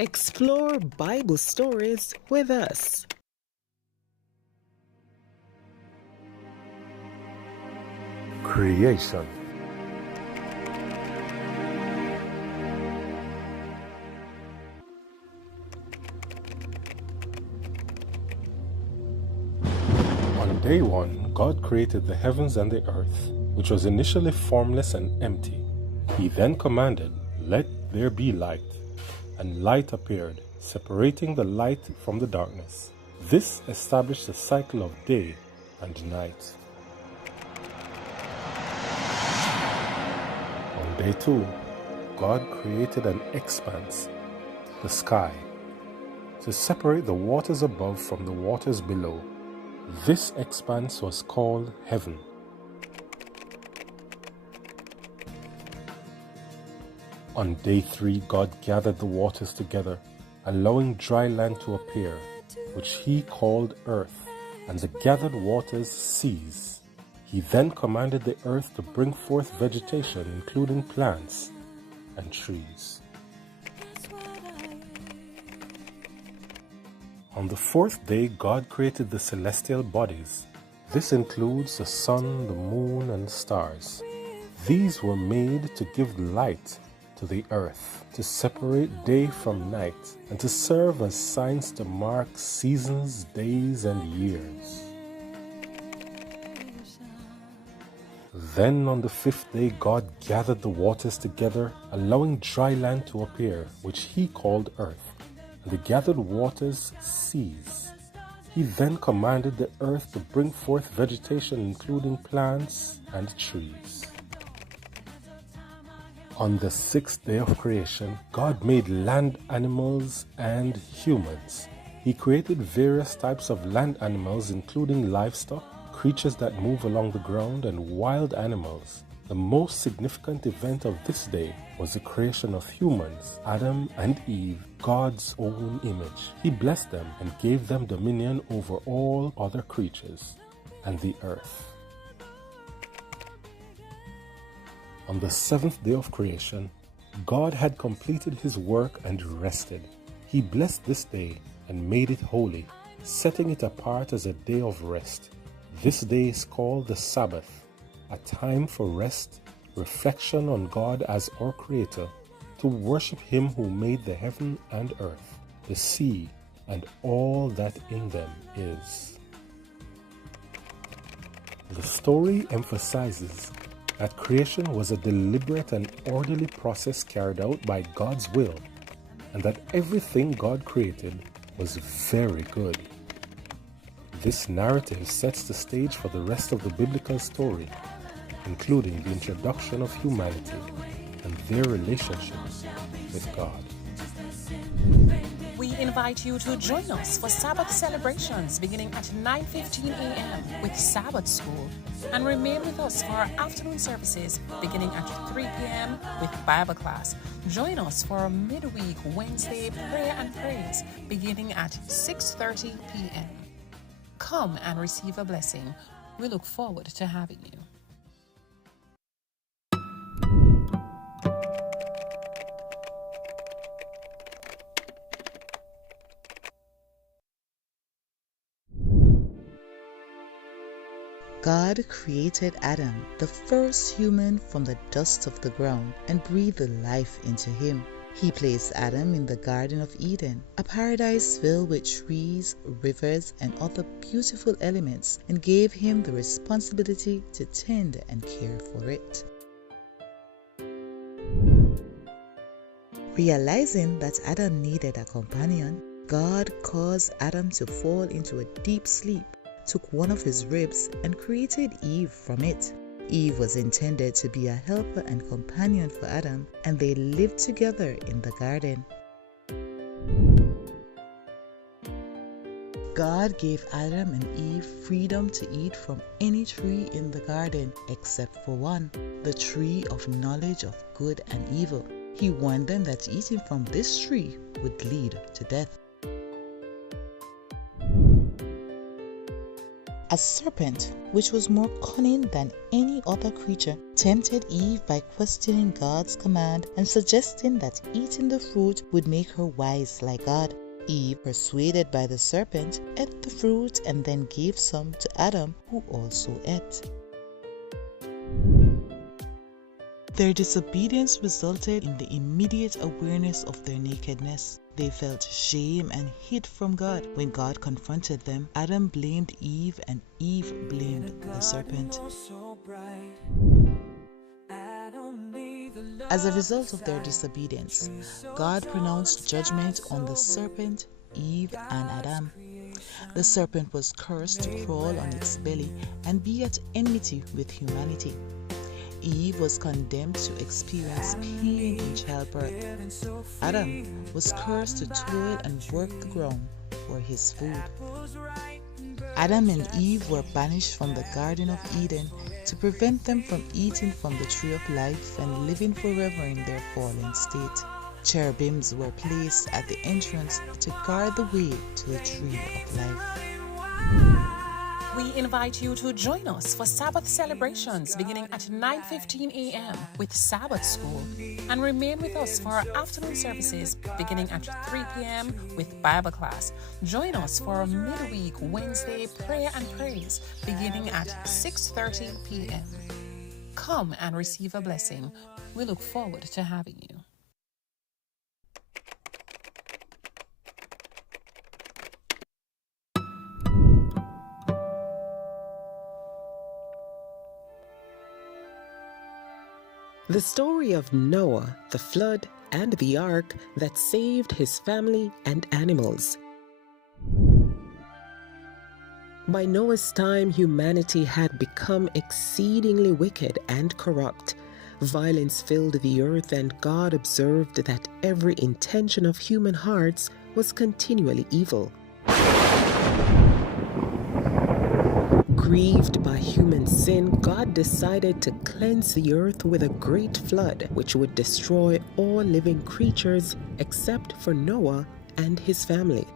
Explore Bible stories with us. Creation. On day one, God created the heavens and the earth, which was initially formless and empty. He then commanded, "Let there be light," and light appeared, separating the light from the darkness. This established a cycle of day and night. On day two, God created an expanse, the sky, to separate the waters above from the waters below. This expanse was called heaven. On day three, God gathered the waters together, allowing dry land to appear, which he called earth, and the gathered waters seas. He then commanded the earth to bring forth vegetation, including plants and trees. On the fourth day, God created the celestial bodies. This includes the sun, the moon, and stars. These were made to give light to the earth, to separate day from night, and to serve as signs to mark seasons, days, and years. Then on the fifth day, God gathered the waters together, allowing dry land to appear, which he called earth, and the gathered waters seas. He then commanded the earth to bring forth vegetation, including plants and trees. On the sixth day of creation, God made land animals and humans. He created various types of land animals, including livestock, creatures that move along the ground, and wild animals. The most significant event of this day was the creation of humans, Adam and Eve, God's own image. He blessed them and gave them dominion over all other creatures and the earth. On the seventh day of creation, God had completed his work and rested. He blessed this day and made it holy, setting it apart as a day of rest. This day is called the Sabbath, a time for rest, reflection on God as our Creator, to worship him who made the heaven and earth, the sea, and all that in them is. The story emphasizes that creation was a deliberate and orderly process carried out by God's will, and that everything God created was very good. This narrative sets the stage for the rest of the biblical story, including the introduction of humanity and their relationships with God. We invite you to join us for Sabbath celebrations beginning at 9:15 a.m. with Sabbath School, and remain with us for our afternoon services beginning at 3 p.m. with Bible class. Join us for a midweek Wednesday prayer and praise beginning at 6:30 p.m. Come and receive a blessing. We look forward to having you. God created Adam, the first human, from the dust of the ground and breathed life into him. He placed Adam in the Garden of Eden, a paradise filled with trees, rivers, and other beautiful elements, and gave him the responsibility to tend and care for it. Realizing that Adam needed a companion, God caused Adam to fall into a deep sleep, took one of his ribs, and created Eve from it. Eve was intended to be a helper and companion for Adam, and they lived together in the garden. God gave Adam and Eve freedom to eat from any tree in the garden except for one, the tree of knowledge of good and evil. He warned them that eating from this tree would lead to death. A serpent, which was more cunning than any other creature, tempted Eve by questioning God's command and suggesting that eating the fruit would make her wise like God. Eve, persuaded by the serpent, ate the fruit and then gave some to Adam, who also ate. Their disobedience resulted in the immediate awareness of their nakedness. They felt shame and hid from God. When God confronted them, Adam blamed Eve and Eve blamed the serpent. As a result of their disobedience, God pronounced judgment on the serpent, Eve, and Adam. The serpent was cursed to crawl on its belly and be at enmity with humanity. Eve was condemned to experience pain in childbirth. Adam was cursed to toil and work the ground for his food. Adam and Eve were banished from the Garden of Eden to prevent them from eating from the tree of life and living forever in their fallen state. Cherubims were placed at the entrance to guard the way to the tree of life. We invite you to join us for Sabbath celebrations beginning at 9:15 a.m. with Sabbath School, and remain with us for our afternoon services beginning at 3 p.m. with Bible class. Join us for a midweek Wednesday prayer and praise beginning at 6:30 p.m. Come and receive a blessing. We look forward to having you. The story of Noah, the flood, and the ark that saved his family and animals. By Noah's time, humanity had become exceedingly wicked and corrupt. Violence filled the earth, and God observed that every intention of human hearts was continually evil. Grieved by human sin, God decided to cleanse the earth with a great flood, which would destroy all living creatures except for Noah and his family.